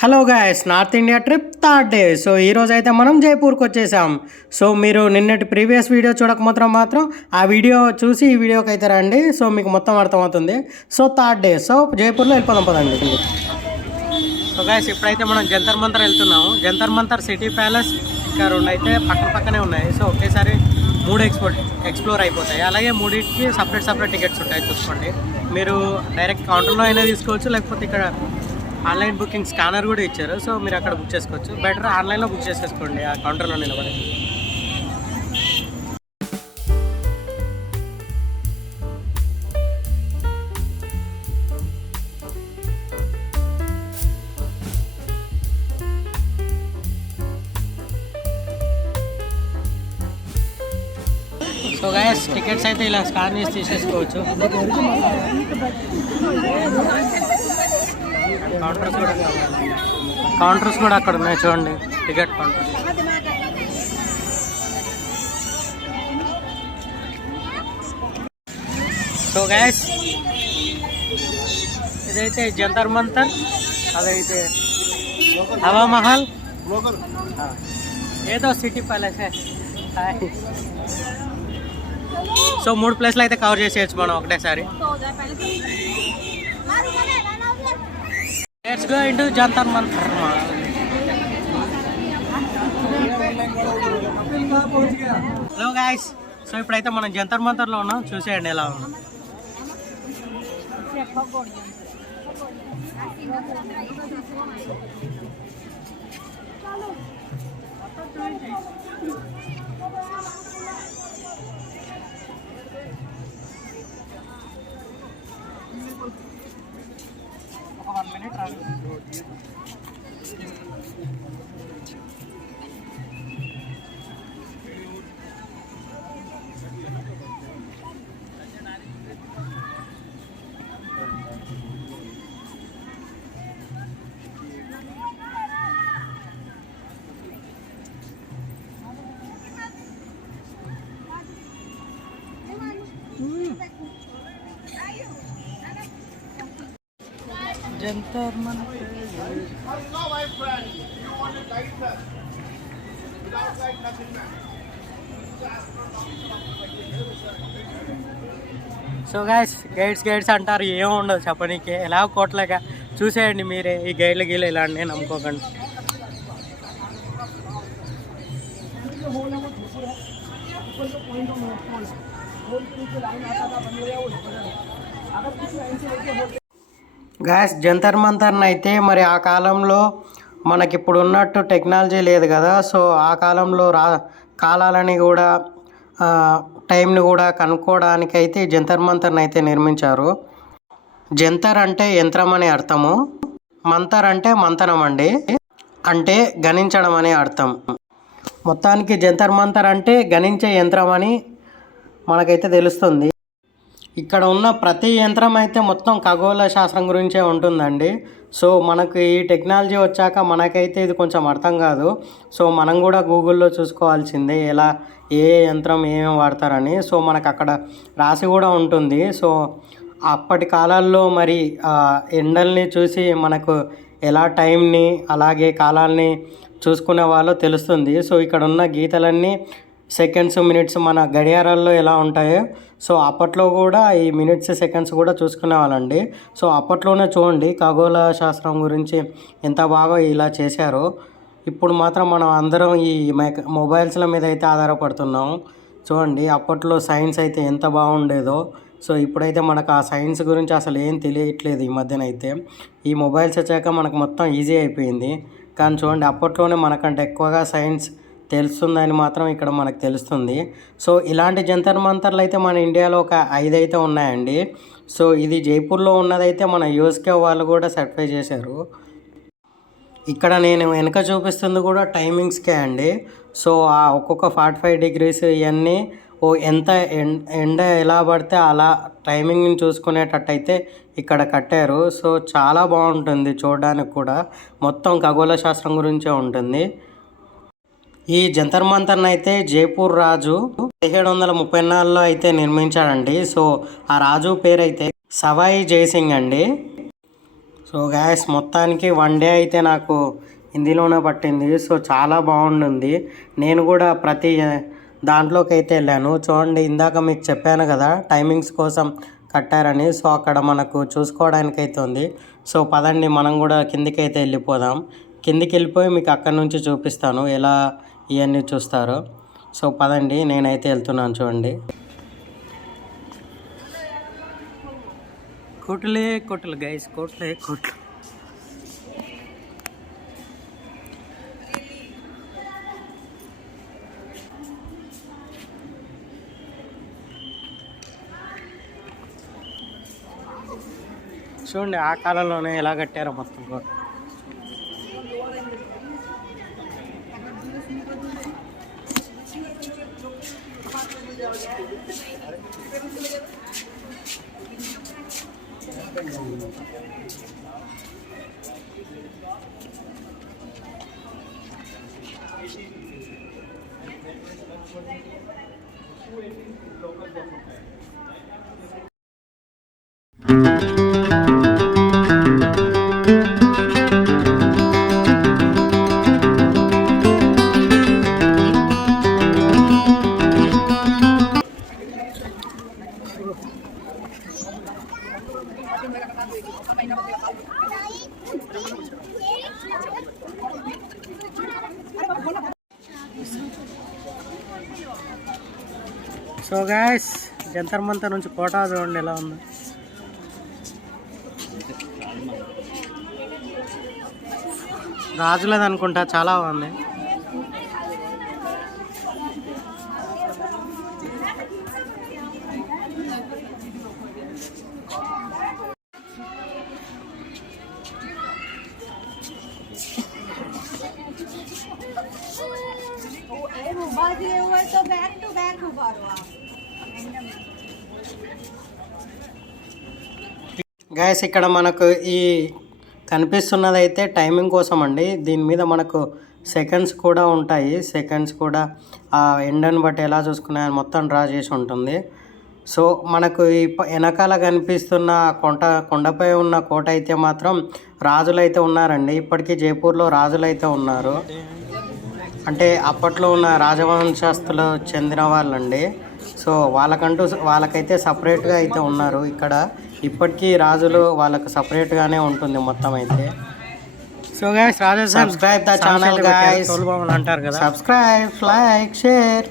Hello guys, north India trip third day. So ఈరోజు అయితే మనం జైపూర్కి వచ్చేసాం. సో మీరు నిన్నటి ప్రీవియస్ వీడియో మాత్రం ఆ వీడియో చూసి ఈ వీడియోకి అయితే రండి. సో మీకు మొత్తం అర్థమవుతుంది. సో థర్డ్ డే, సో జైపూర్లో వెళ్ళిపోదాం పదండి. సో గాయస్, ఇప్పుడైతే మనం జంతర్ మంతర్ వెళ్తున్నాము. జంతర్ మంతర్, సిటీ ప్యాలెస్ ఇంకా రెండు అయితే పక్కనే ఉన్నాయి. సో ఒకేసారి మూడు ఎక్స్ప్లోర్ అయిపోతాయి. అలాగే మూడింటికి సపరేట్ టికెట్స్ ఉంటాయి. చూసుకోండి, మీరు డైరెక్ట్ కౌంటర్లో అయినా తీసుకోవచ్చు, లేకపోతే ఇక్కడ ఆన్లైన్ బుకింగ్ స్కానర్ కూడా ఇచ్చారు. సో మీరు అక్కడ బుక్ చేసుకోవచ్చు. బెటర్ ఆన్లైన్లో బుక్ చేసేసుకోండి ఆ కౌంటర్లో నిలబడి. సో గైస్, టికెట్స్ అయితే ఇలా స్కాన్ చేసి తీసేసుకోవచ్చు. కౌంటర్స్ కూడా అక్కడ ఉన్నాయి చూడండి, టికెట్ కౌంటర్స్. సో గైస్, ఇదైతే జంతర్ మంతర్, అదైతే హవా మహల్, ఏదో సిటీ ప్యాలెస్. సో మూడు ప్లేస్లు అయితే కవర్ చేసేయచ్చు మనం ఒకటేసారి. Let's go into Jantar Mantar. Hello guys, so ఇప్పుడైతే మనం జంతర్ మంతర్లో ఉన్నాం. చూసేయండి ఎలా ఉన్నాం. ఒక 1 minute రాదు. Jantar Mantar. So guys, guides అంటారు, ఏమో ఉండదు చెప్పనీకి. ఎలా కోట్లేక చూసేయండి మీరే. ఈ గైడ్ల గీళ్ళు ఇలా నేను నమ్ముకోకండి. గ్యాస్, జంతర్ మంతర్ని అయితే మరి ఆ కాలంలో మనకిప్పుడు ఉన్నట్టు టెక్నాలజీ లేదు కదా. సో ఆ కాలంలో కాలాలని కూడా టైంని కూడా కనుక్కోవడానికి అయితే జంతర్ మంతర్ని అయితే నిర్మించారు. జంతర్ అంటే యంత్రం అనే అర్థము, మంతర్ అంటే మంతనం అండి, అంటే గణించడం అనే అర్థం. మొత్తానికి జంతర్ మంతర్ అంటే గణించే యంత్రం అని మనకైతే తెలుస్తుంది. ఇక్కడ ఉన్న ప్రతి యంత్రం అయితే మొత్తం ఖగోళ శాస్త్రం గురించే ఉంటుందండి. సో మనకు ఈ టెక్నాలజీ వచ్చాక మనకైతే ఇది కొంచెం అర్థం కాదు. సో మనం కూడా గూగుల్లో చూసుకోవాల్సిందే, ఎలా ఏ యంత్రం ఏమేమి వాడతారని. సో మనకు అక్కడ రాసి కూడా ఉంటుంది. సో అప్పటి కాలాల్లో మరి ఎండల్ని చూసి మనకు ఎలా టైంని అలాగే కాలాల్ని చూసుకునే వాళ్ళో తెలుస్తుంది. సో ఇక్కడ ఉన్న గీతలన్నీ సెకండ్స్, మినిట్స్ మన గడియారాల్లో ఎలా ఉంటాయో సో అప్పట్లో కూడా ఈ మినిట్స్, సెకండ్స్ కూడా చూసుకునేవాళ్ళండి. సో అప్పట్లోనే చూడండి ఖగోళ శాస్త్రం గురించి ఎంత బాగా ఇలా చేశారో. ఇప్పుడు మాత్రం మనం అందరం ఈ మొబైల్స్ల మీద అయితే ఆధారపడుతున్నాం. చూడండి, అప్పట్లో సైన్స్ అయితే ఎంత బాగుండేదో. సో ఇప్పుడైతే మనకు ఆ సైన్స్ గురించి అసలు ఏం తెలియట్లేదు ఈ మధ్యన అయితే. ఈ మొబైల్స్ వచ్చాక మనకు మొత్తం ఈజీ అయిపోయింది. కానీ చూడండి, అప్పట్లోనే మనకంటే ఎక్కువగా సైన్స్ తెలుస్తుందని మాత్రం ఇక్కడ మనకు తెలుస్తుంది. సో ఇలాంటి జంతర్ మంతర్లు అయితే మన ఇండియాలో ఒక 5 అయితే ఉన్నాయండి. సో ఇది జైపూర్లో ఉన్నదైతే మన యూఎస్కే వాళ్ళు కూడా సర్టిఫై చేశారు. ఇక్కడ నేను వెనక చూపిస్తుంది కూడా టైమింగ్స్కే అండి. సో ఆ ఒక్కొక్క 45 degrees ఇవన్నీ ఎంత ఎండ ఎలా పడితే అలా టైమింగ్ని చూసుకునేటట్టు అయితే ఇక్కడ కట్టారు. సో చాలా బాగుంటుంది చూడడానికి కూడా. మొత్తం ఖగోళ శాస్త్రం గురించే ఉంటుంది. ఈ జంతర్ మంతర్ని అయితే జైపూర్ రాజు 1734లో అయితే నిర్మించాడండి. సో ఆ రాజు పేరు అయితే సవాయి జయసింగ్ అండి. సో గ్యాస్ మొత్తానికి 1 డే అయితే నాకు హిందీలోనే పట్టింది. సో చాలా బాగుంటుంది. నేను కూడా ప్రతి దాంట్లోకి అయితే వెళ్ళాను. చూడండి, ఇందాక మీకు చెప్పాను కదా టైమింగ్స్ కోసం కట్టారని. సో అక్కడ మనకు చూసుకోవడానికి అయితే ఉంది. సో పదండి మనం కూడా కిందికి అయితే వెళ్ళిపోదాం. కిందికి వెళ్ళిపోయి మీకు అక్కడ నుంచి చూపిస్తాను ఎలా ఇవన్నీ చూస్తారో. సో పదండి, నేనైతే వెళ్తున్నాను. చూడండి, కోట్లు గైస్, కోట్లు. చూడండి ఆ కాలంలోనే ఎలా కట్టారో మొత్తం కోట. సో గైస్, జంతర్ మంతర్ నుంచి కోట చూడండి ఎలా ఉంది. రాజులది అనుకుంటా, చాలా బాగుంది. గైస్, ఇక్కడ మనకు ఈ కనిపిస్తున్నది అయితే టైమింగ్ కోసం అండి. దీని మీద మనకు సెకండ్స్ కూడా ఉంటాయి. సెకండ్స్ కూడా ఆ ఎండను బట్టి ఎలా చూసుకున్నాయని మొత్తం డ్రా చేసి ఉంటుంది. సో మనకు ఈ వెనకాల కనిపిస్తున్న కొండపై ఉన్న కోట అయితే మాత్రం రాజులు అయితే ఉన్నారండి. ఇప్పటికీ జైపూర్లో రాజులు అయితే ఉన్నారు. అంటే అప్పట్లో ఉన్న రాజవంశస్థులు చెందిన వాళ్ళండి. సో వాళ్ళకైతే సపరేట్గా అయితే ఉన్నారు ఇక్కడ. ఇప్పటికీ రాజులు వాళ్ళకు సపరేట్గానే ఉంటుంది మొత్తం అయితే. So guys, subscribe the channel guys. అంటారు కదా, సబ్స్క్రైబ్, లైక్, షేర్.